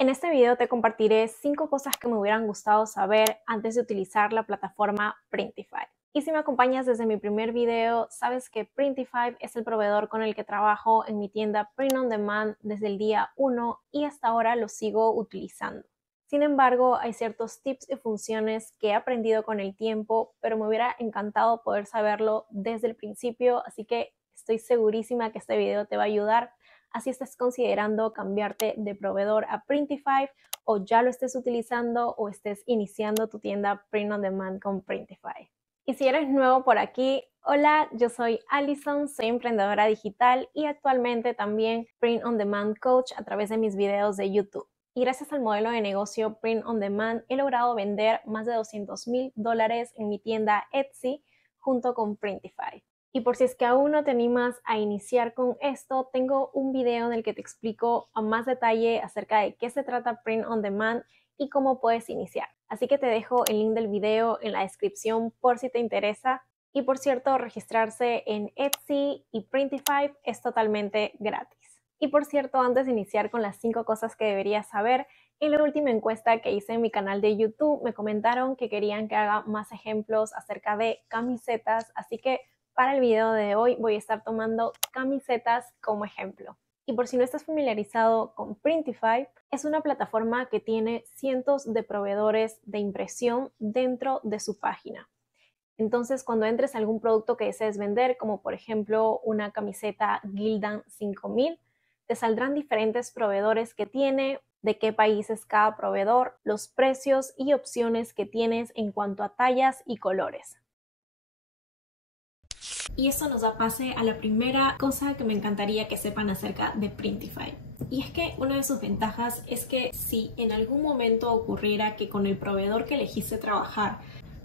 En este video te compartiré 5 cosas que me hubieran gustado saber antes de utilizar la plataforma Printify. Y si me acompañas desde mi primer video, sabes que Printify es el proveedor con el que trabajo en mi tienda Print on Demand desde el día 1 y hasta ahora lo sigo utilizando. Sin embargo, hay ciertos tips y funciones que he aprendido con el tiempo, pero me hubiera encantado poder saberlo desde el principio, así que estoy segurísima que este video te va a ayudar. Así estés considerando cambiarte de proveedor a Printify o ya lo estés utilizando o estés iniciando tu tienda Print on Demand con Printify. Y si eres nuevo por aquí, hola, yo soy Alison, soy emprendedora digital y actualmente también Print on Demand Coach a través de mis videos de YouTube. Y gracias al modelo de negocio Print on Demand he logrado vender más de $200,000 en mi tienda Etsy junto con Printify. Y por si es que aún no te animas a iniciar con esto, tengo un video en el que te explico a más detalle acerca de qué se trata Print on Demand y cómo puedes iniciar. Así que te dejo el link del video en la descripción por si te interesa. Y por cierto, registrarse en Etsy y Printify es totalmente gratis. Y por cierto, antes de iniciar con las 5 cosas que deberías saber, en la última encuesta que hice en mi canal de YouTube me comentaron que querían que haga más ejemplos acerca de camisetas, así que para el video de hoy voy a estar tomando camisetas como ejemplo. Y por si no estás familiarizado con Printify, es una plataforma que tiene cientos de proveedores de impresión dentro de su página. Entonces, cuando entres a algún producto que desees vender, como por ejemplo una camiseta Gildan 5000, te saldrán diferentes proveedores que tiene, de qué país es cada proveedor, los precios y opciones que tienes en cuanto a tallas y colores. Y eso nos da pase a la primera cosa que me encantaría que sepan acerca de Printify. Y es que una de sus ventajas es que si en algún momento ocurriera que con el proveedor que elegiste trabajar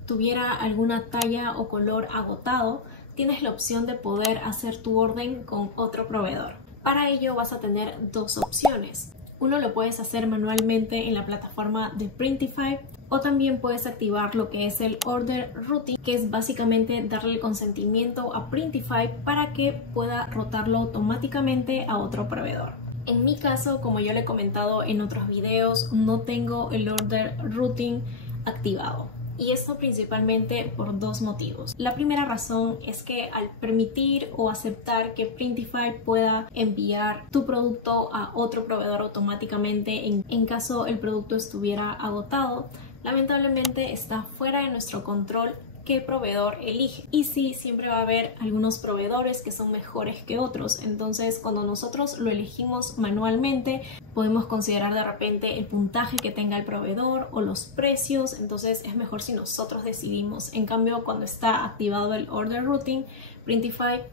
tuviera alguna talla o color agotado, tienes la opción de poder hacer tu orden con otro proveedor. Para ello vas a tener dos opciones. Uno lo puedes hacer manualmente en la plataforma de Printify o también puedes activar lo que es el Order Routing, que es básicamente darle el consentimiento a Printify para que pueda rotarlo automáticamente a otro proveedor. En mi caso, como yo le he comentado en otros videos, no tengo el Order Routing activado. Y esto principalmente por dos motivos. La primera razón es que al permitir o aceptar que Printify pueda enviar tu producto a otro proveedor automáticamente en caso el producto estuviera agotado, lamentablemente está fuera de nuestro control qué proveedor elige. Y sí, siempre va a haber algunos proveedores que son mejores que otros. Entonces, cuando nosotros lo elegimos manualmente, podemos considerar de repente el puntaje que tenga el proveedor o los precios. Entonces, es mejor si nosotros decidimos. En cambio, cuando está activado el Order Routing, Printify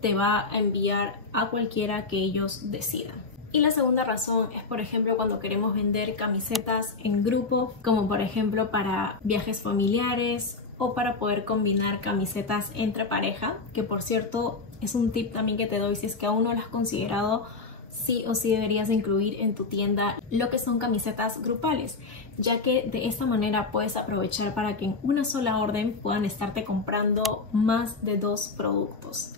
te va a enviar a cualquiera que ellos decidan. Y la segunda razón es, por ejemplo, cuando queremos vender camisetas en grupo, como por ejemplo para viajes familiares o para poder combinar camisetas entre pareja, que por cierto es un tip también que te doy si es que aún no lo has considerado. Sí o sí deberías incluir en tu tienda lo que son camisetas grupales, ya que de esta manera puedes aprovechar para que en una sola orden puedan estarte comprando más de 2 productos.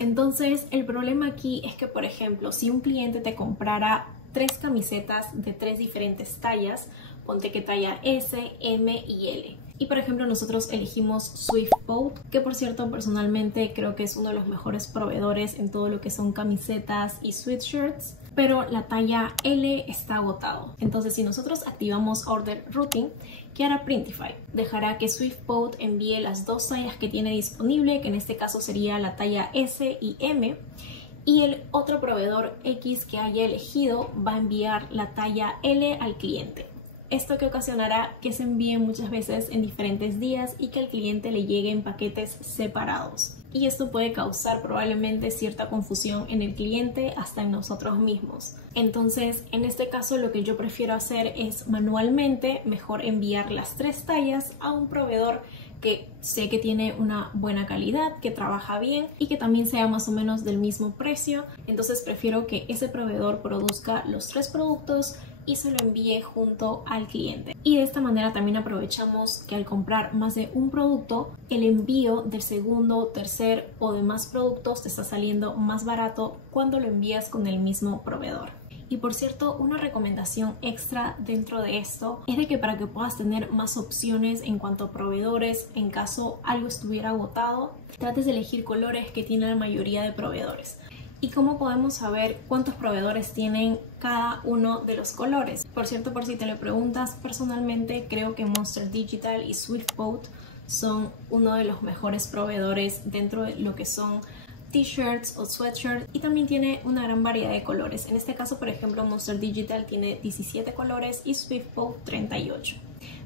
Entonces, el problema aquí es que, por ejemplo, si un cliente te comprara 3 camisetas de 3 diferentes tallas, ponte que talla S, M y L. Y por ejemplo nosotros elegimos Swiftboat, que por cierto personalmente creo que es uno de los mejores proveedores en todo lo que son camisetas y sweatshirts, pero la talla L está agotado. Entonces si nosotros activamos Order Routing, ¿qué hará Printify? Dejará que Swiftboat envíe las 2 tallas que tiene disponible, que en este caso sería la talla S y M, y el otro proveedor X que haya elegido va a enviar la talla L al cliente. Esto que ocasionará que se envíe muchas veces en diferentes días y que al cliente le llegue en paquetes separados. Y esto puede causar probablemente cierta confusión en el cliente, hasta en nosotros mismos. Entonces, en este caso lo que yo prefiero hacer es manualmente mejor enviar las 3 tallas a un proveedor que sé que tiene una buena calidad, que trabaja bien y que también sea más o menos del mismo precio. Entonces prefiero que ese proveedor produzca los 3 productos y se lo envíe junto al cliente. Y de esta manera también aprovechamos que al comprar más de un producto, el envío del segundo, tercer o demás productos te está saliendo más barato cuando lo envías con el mismo proveedor. Y por cierto, una recomendación extra dentro de esto es de que para que puedas tener más opciones en cuanto a proveedores, en caso algo estuviera agotado, trates de elegir colores que tienen la mayoría de proveedores. ¿Y cómo podemos saber cuántos proveedores tienen cada uno de los colores? Por cierto, por si te lo preguntas, personalmente creo que Monster Digital y Swiftboat son uno de los mejores proveedores dentro de lo que son t-shirts o sweatshirts, y también tiene una gran variedad de colores. En este caso, por ejemplo, Monster Digital tiene 17 colores y Swiftboat 38.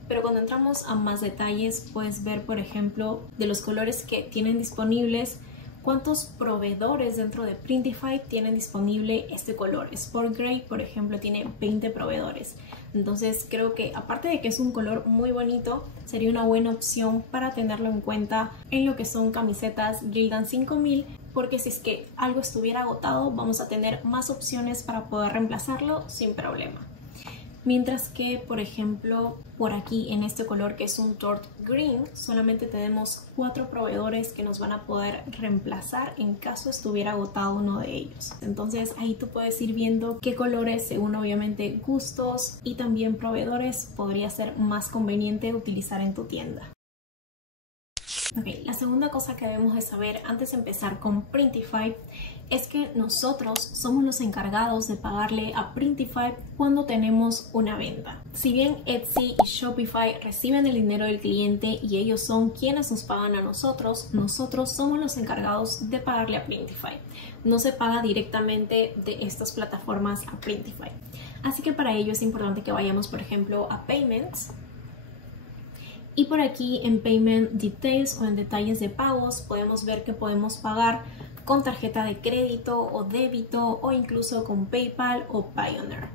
Pero cuando entramos a más detalles, puedes ver, por ejemplo, de los colores que tienen disponibles, cuántos proveedores dentro de Printify tienen disponible este color. Sport Gray, por ejemplo, tiene 20 proveedores. Entonces creo que aparte de que es un color muy bonito, sería una buena opción para tenerlo en cuenta en lo que son camisetas Gildan 5000, porque si es que algo estuviera agotado, vamos a tener más opciones para poder reemplazarlo sin problema. Mientras que, por ejemplo, por aquí en este color que es un Tort Green, solamente tenemos 4 proveedores que nos van a poder reemplazar en caso estuviera agotado uno de ellos. Entonces ahí tú puedes ir viendo qué colores, según obviamente gustos y también proveedores, podría ser más conveniente utilizar en tu tienda. Ok, la segunda cosa que debemos de saber antes de empezar con Printify es que nosotros somos los encargados de pagarle a Printify cuando tenemos una venta. Si bien Etsy y Shopify reciben el dinero del cliente y ellos son quienes nos pagan a nosotros, nosotros somos los encargados de pagarle a Printify. No se paga directamente de estas plataformas a Printify. Así que para ello es importante que vayamos, por ejemplo, a Payments. Y por aquí en Payment Details o en detalles de pagos podemos ver que podemos pagar con tarjeta de crédito o débito o incluso con PayPal o Payoneer.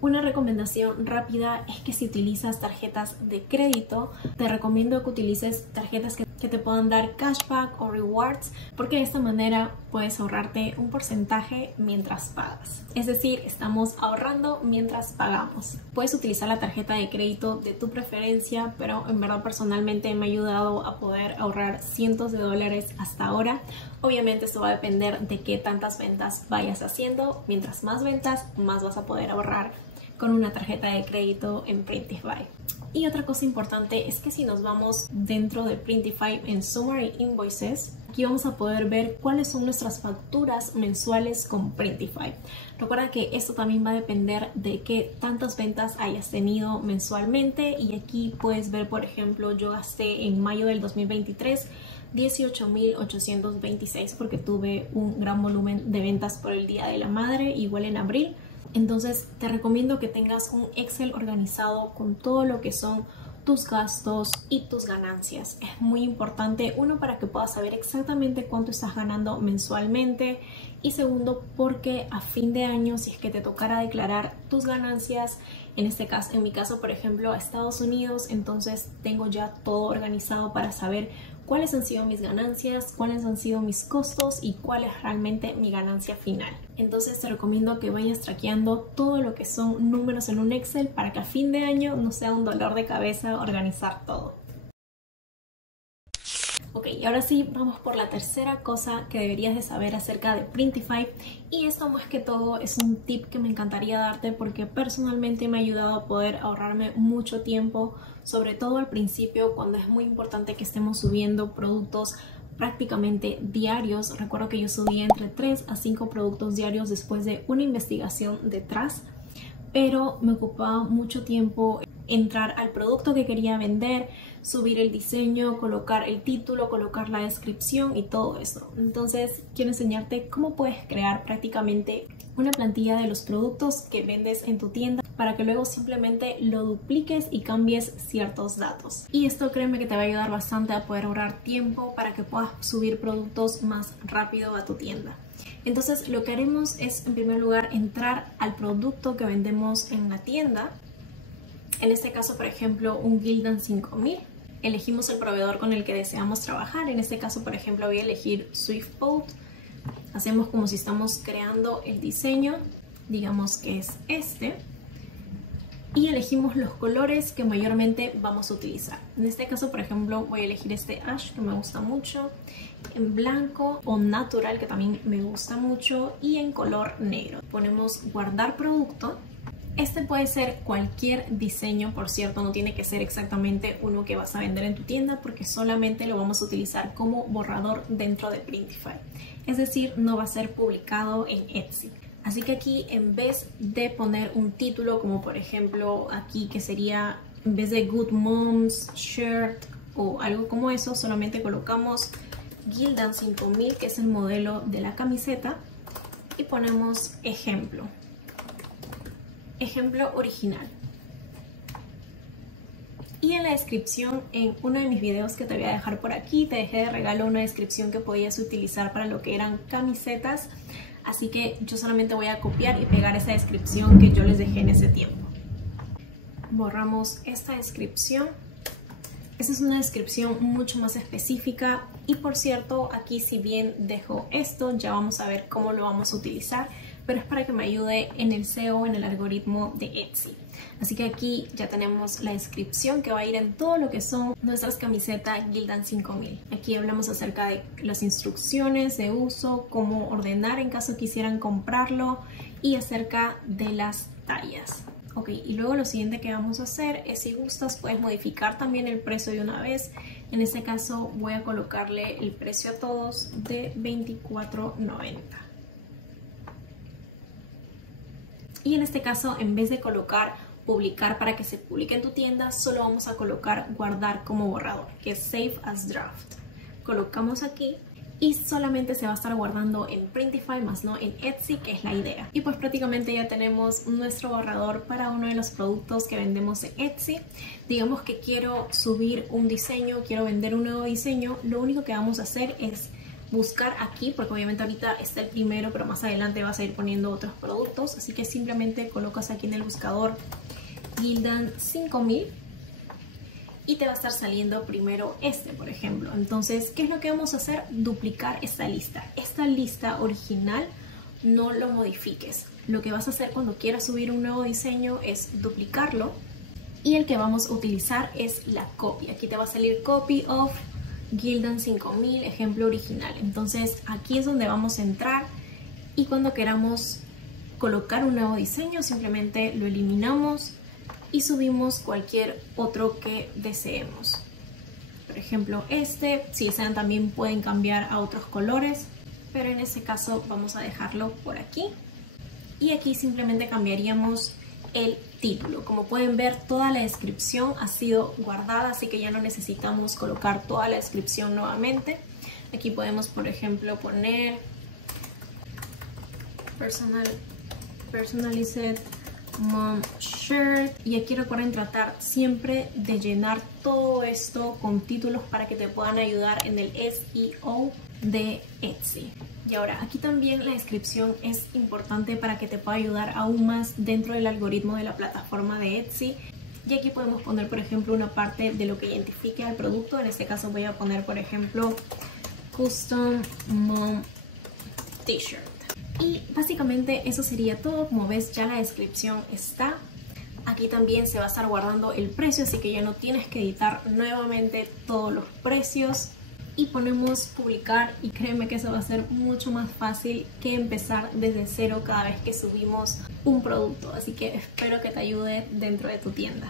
Una recomendación rápida es que si utilizas tarjetas de crédito, te recomiendo que utilices tarjetas que te puedan dar cashback o rewards, porque de esta manera puedes ahorrarte un porcentaje mientras pagas. Es decir, estamos ahorrando mientras pagamos. Puedes utilizar la tarjeta de crédito de tu preferencia, pero en verdad personalmente me ha ayudado a poder ahorrar cientos de dólares hasta ahora. Obviamente esto va a depender de qué tantas ventas vayas haciendo. Mientras más ventas, más vas a poder ahorrar con una tarjeta de crédito en Printify. Y otra cosa importante es que si nos vamos dentro de Printify en Summary Invoices, aquí vamos a poder ver cuáles son nuestras facturas mensuales con Printify. Recuerda que esto también va a depender de qué tantas ventas hayas tenido mensualmente, y aquí puedes ver, por ejemplo, yo gasté en mayo del 2023 $18,826 porque tuve un gran volumen de ventas por el Día de la Madre, igual en abril. Entonces te recomiendo que tengas un Excel organizado con todo lo que son tus gastos y tus ganancias. Es muy importante, uno, para que puedas saber exactamente cuánto estás ganando mensualmente, y segundo, porque a fin de año, si es que te tocara declarar tus ganancias, en mi caso, por ejemplo, a Estados Unidos, entonces tengo ya todo organizado para saber cuáles han sido mis ganancias, cuáles han sido mis costos y cuál es realmente mi ganancia final. Entonces te recomiendo que vayas traqueando todo lo que son números en un Excel para que a fin de año no sea un dolor de cabeza organizar todo. Ok, y ahora sí vamos por la tercera cosa que deberías de saber acerca de Printify, y esto más que todo es un tip que me encantaría darte porque personalmente me ha ayudado a poder ahorrarme mucho tiempo, sobre todo al principio, cuando es muy importante que estemos subiendo productos prácticamente diarios. Recuerdo que yo subía entre 3 a 5 productos diarios después de una investigación detrás, pero me ocupaba mucho tiempo entrar al producto que quería vender, subir el diseño, colocar el título, colocar la descripción y todo eso. Entonces quiero enseñarte cómo puedes crear prácticamente una plantilla de los productos que vendes en tu tienda para que luego simplemente lo dupliques y cambies ciertos datos. Y esto, créeme, que te va a ayudar bastante a poder ahorrar tiempo para que puedas subir productos más rápido a tu tienda. Entonces lo que haremos es, en primer lugar, entrar al producto que vendemos en la tienda. En este caso, por ejemplo, un Gildan 5000. Elegimos el proveedor con el que deseamos trabajar. En este caso, por ejemplo, voy a elegir Swiftboat. Hacemos como si estamos creando el diseño. Digamos que es este. y elegimos los colores que mayormente vamos a utilizar. En este caso, por ejemplo, voy a elegir este ash que me gusta mucho, en blanco o natural que también me gusta mucho y en color negro. Ponemos guardar producto. Este puede ser cualquier diseño, por cierto, no tiene que ser exactamente uno que vas a vender en tu tienda porque solamente lo vamos a utilizar como borrador dentro de Printify. Es decir, no va a ser publicado en Etsy. Así que aquí, en vez de poner un título como por ejemplo aquí que sería, en vez de Good Moms Shirt o algo como eso, solamente colocamos Gildan 5000, que es el modelo de la camiseta, y ponemos ejemplo original. Y en la descripción, en uno de mis videos que te voy a dejar por aquí, te dejé de regalo una descripción que podías utilizar para lo que eran camisetas. Así que yo solamente voy a copiar y pegar esa descripción que yo les dejé en ese tiempo. Borramos esta descripción. Esta es una descripción mucho más específica. Y por cierto, aquí si bien dejo esto, ya vamos a ver cómo lo vamos a utilizar. Pero es para que me ayude en el SEO, en el algoritmo de Etsy. Así que aquí ya tenemos la descripción que va a ir en todo lo que son nuestras camisetas Gildan 5000. Aquí hablamos acerca de las instrucciones de uso, cómo ordenar en caso quisieran comprarlo y acerca de las tallas. Ok, y luego lo siguiente que vamos a hacer es, si gustas, puedes modificar también el precio de una vez. En este caso voy a colocarle el precio a todos de $24.90. Y en este caso, en vez de colocar publicar para que se publique en tu tienda, solo vamos a colocar guardar como borrador, que es Save as Draft. Colocamos aquí y solamente se va a estar guardando en Printify, más no en Etsy, que es la idea. Y pues prácticamente ya tenemos nuestro borrador para uno de los productos que vendemos en Etsy. Digamos que quiero subir un diseño, quiero vender un nuevo diseño, lo único que vamos a hacer es buscar aquí, porque obviamente ahorita está el primero, pero más adelante vas a ir poniendo otros productos, así que simplemente colocas aquí en el buscador Gildan 5000 y te va a estar saliendo primero este, por ejemplo. Entonces, ¿qué es lo que vamos a hacer? Duplicar esta lista original, no lo modifiques. Lo que vas a hacer cuando quieras subir un nuevo diseño es duplicarlo, y el que vamos a utilizar es la copy. Aquí te va a salir copy of Gildan 5000, ejemplo original. Entonces aquí es donde vamos a entrar, y cuando queramos colocar un nuevo diseño simplemente lo eliminamos y subimos cualquier otro que deseemos. Por ejemplo este, si desean también pueden cambiar a otros colores, pero en este caso vamos a dejarlo por aquí. Y aquí simplemente cambiaríamos el título. Como pueden ver, toda la descripción ha sido guardada, así que ya no necesitamos colocar toda la descripción nuevamente. Aquí podemos, por ejemplo, poner personalized mom shirt, y aquí recuerden tratar siempre de llenar todo esto con títulos para que te puedan ayudar en el SEO de Etsy. Y ahora, aquí también la descripción es importante para que te pueda ayudar aún más dentro del algoritmo de la plataforma de Etsy. Y aquí podemos poner, por ejemplo, una parte de lo que identifique al producto. En este caso voy a poner, por ejemplo, Custom Mom T-shirt. Y básicamente eso sería todo. Como ves, ya la descripción está. Aquí también se va a estar guardando el precio, así que ya no tienes que editar nuevamente todos los precios. Y ponemos publicar, y créeme que eso va a ser mucho más fácil que empezar desde cero cada vez que subimos un producto. Así que espero que te ayude dentro de tu tienda.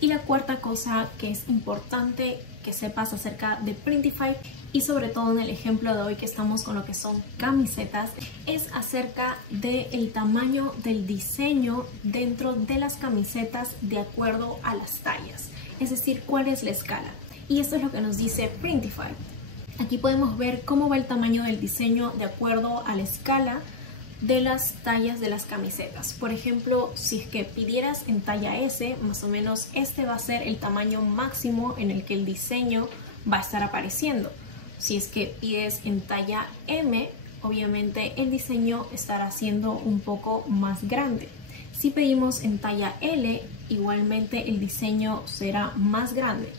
Y la cuarta cosa que es importante que sepas acerca de Printify, y sobre todo en el ejemplo de hoy que estamos con lo que son camisetas, es acerca del tamaño del diseño dentro de las camisetas de acuerdo a las tallas. Es decir, cuál es la escala. Y esto es lo que nos dice Printify. Aquí podemos ver cómo va el tamaño del diseño de acuerdo a la escala de las tallas de las camisetas. Por ejemplo, si es que pidieras en talla S, más o menos este va a ser el tamaño máximo en el que el diseño va a estar apareciendo. Si es que pides en talla M, obviamente el diseño estará siendo un poco más grande. Si pedimos en talla L, igualmente el diseño será más grande.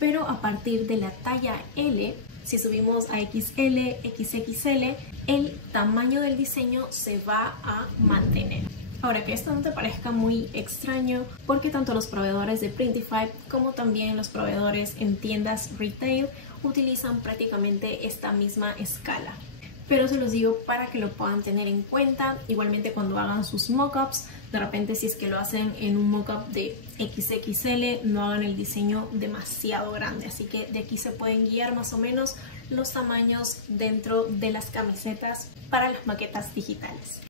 Pero a partir de la talla L, si subimos a XL, XXL, el tamaño del diseño se va a mantener. Ahora, que esto no te parezca muy extraño, porque tanto los proveedores de Printify como también los proveedores en tiendas retail utilizan prácticamente esta misma escala. Pero se los digo para que lo puedan tener en cuenta. Igualmente cuando hagan sus mockups, de repente si es que lo hacen en un mockup de XXL, no hagan el diseño demasiado grande. Así que de aquí se pueden guiar más o menos los tamaños dentro de las camisetas para las maquetas digitales.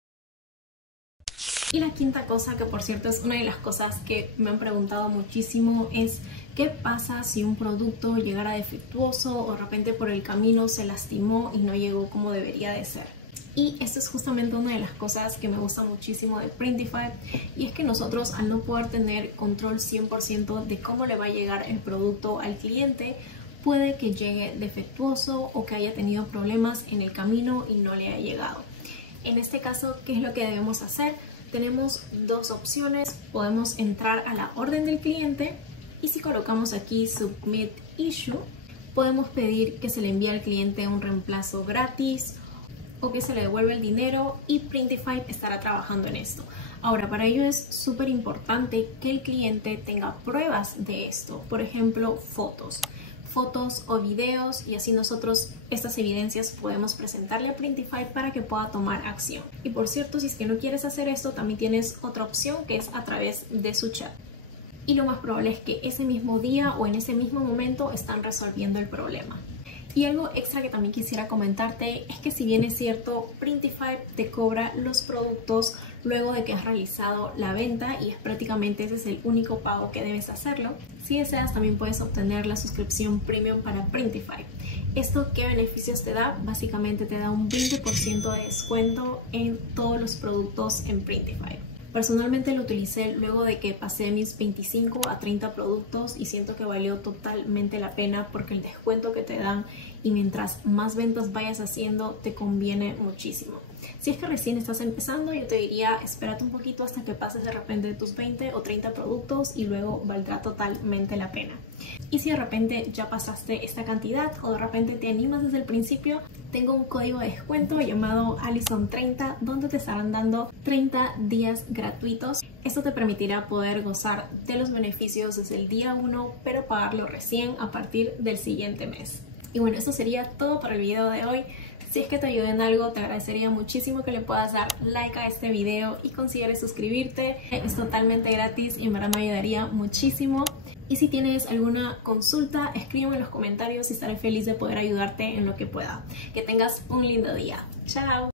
Y la quinta cosa, que por cierto es una de las cosas que me han preguntado muchísimo, es ¿qué pasa si un producto llegara defectuoso o de repente por el camino se lastimó y no llegó como debería de ser? Y esto es justamente una de las cosas que me gusta muchísimo de Printify, y es que nosotros, al no poder tener control 100% de cómo le va a llegar el producto al cliente, puede que llegue defectuoso o que haya tenido problemas en el camino y no le haya llegado. En este caso, ¿qué es lo que debemos hacer? Tenemos dos opciones. Podemos entrar a la orden del cliente y si colocamos aquí Submit Issue, podemos pedir que se le envíe al cliente un reemplazo gratis o que se le devuelva el dinero, y Printify estará trabajando en esto. Ahora, para ello es súper importante que el cliente tenga pruebas de esto, por ejemplo, fotos o videos, y así nosotros estas evidencias podemos presentarle a Printify para que pueda tomar acción. Y por cierto, si es que no quieres hacer esto, también tienes otra opción, que es a través de su chat. Y lo más probable es que ese mismo día o en ese mismo momento están resolviendo el problema. Y algo extra que también quisiera comentarte es que, si bien es cierto, Printify te cobra los productos luego de que has realizado la venta y es prácticamente ese es el único pago que debes hacerlo, si deseas también puedes obtener la suscripción premium para Printify. ¿Esto qué beneficios te da? Básicamente te da un 20% de descuento en todos los productos en Printify. Personalmente lo utilicé luego de que pasé mis 25 a 30 productos y siento que valió totalmente la pena, porque el descuento que te dan y mientras más ventas vayas haciendo te conviene muchísimo. Si es que recién estás empezando, yo te diría espérate un poquito hasta que pases de repente tus 20 o 30 productos y luego valdrá totalmente la pena. Y si de repente ya pasaste esta cantidad o de repente te animas desde el principio, tengo un código de descuento llamado Alison30 donde te estarán dando 30 días gratuitos. Esto te permitirá poder gozar de los beneficios desde el día 1, pero pagarlo recién a partir del siguiente mes. Y bueno, eso sería todo para el video de hoy. Si es que te ayudó en algo, te agradecería muchísimo que le puedas dar like a este video y consideres suscribirte. Es totalmente gratis y en verdad me ayudaría muchísimo. Y si tienes alguna consulta, escríbeme en los comentarios y estaré feliz de poder ayudarte en lo que pueda. Que tengas un lindo día. ¡Chao!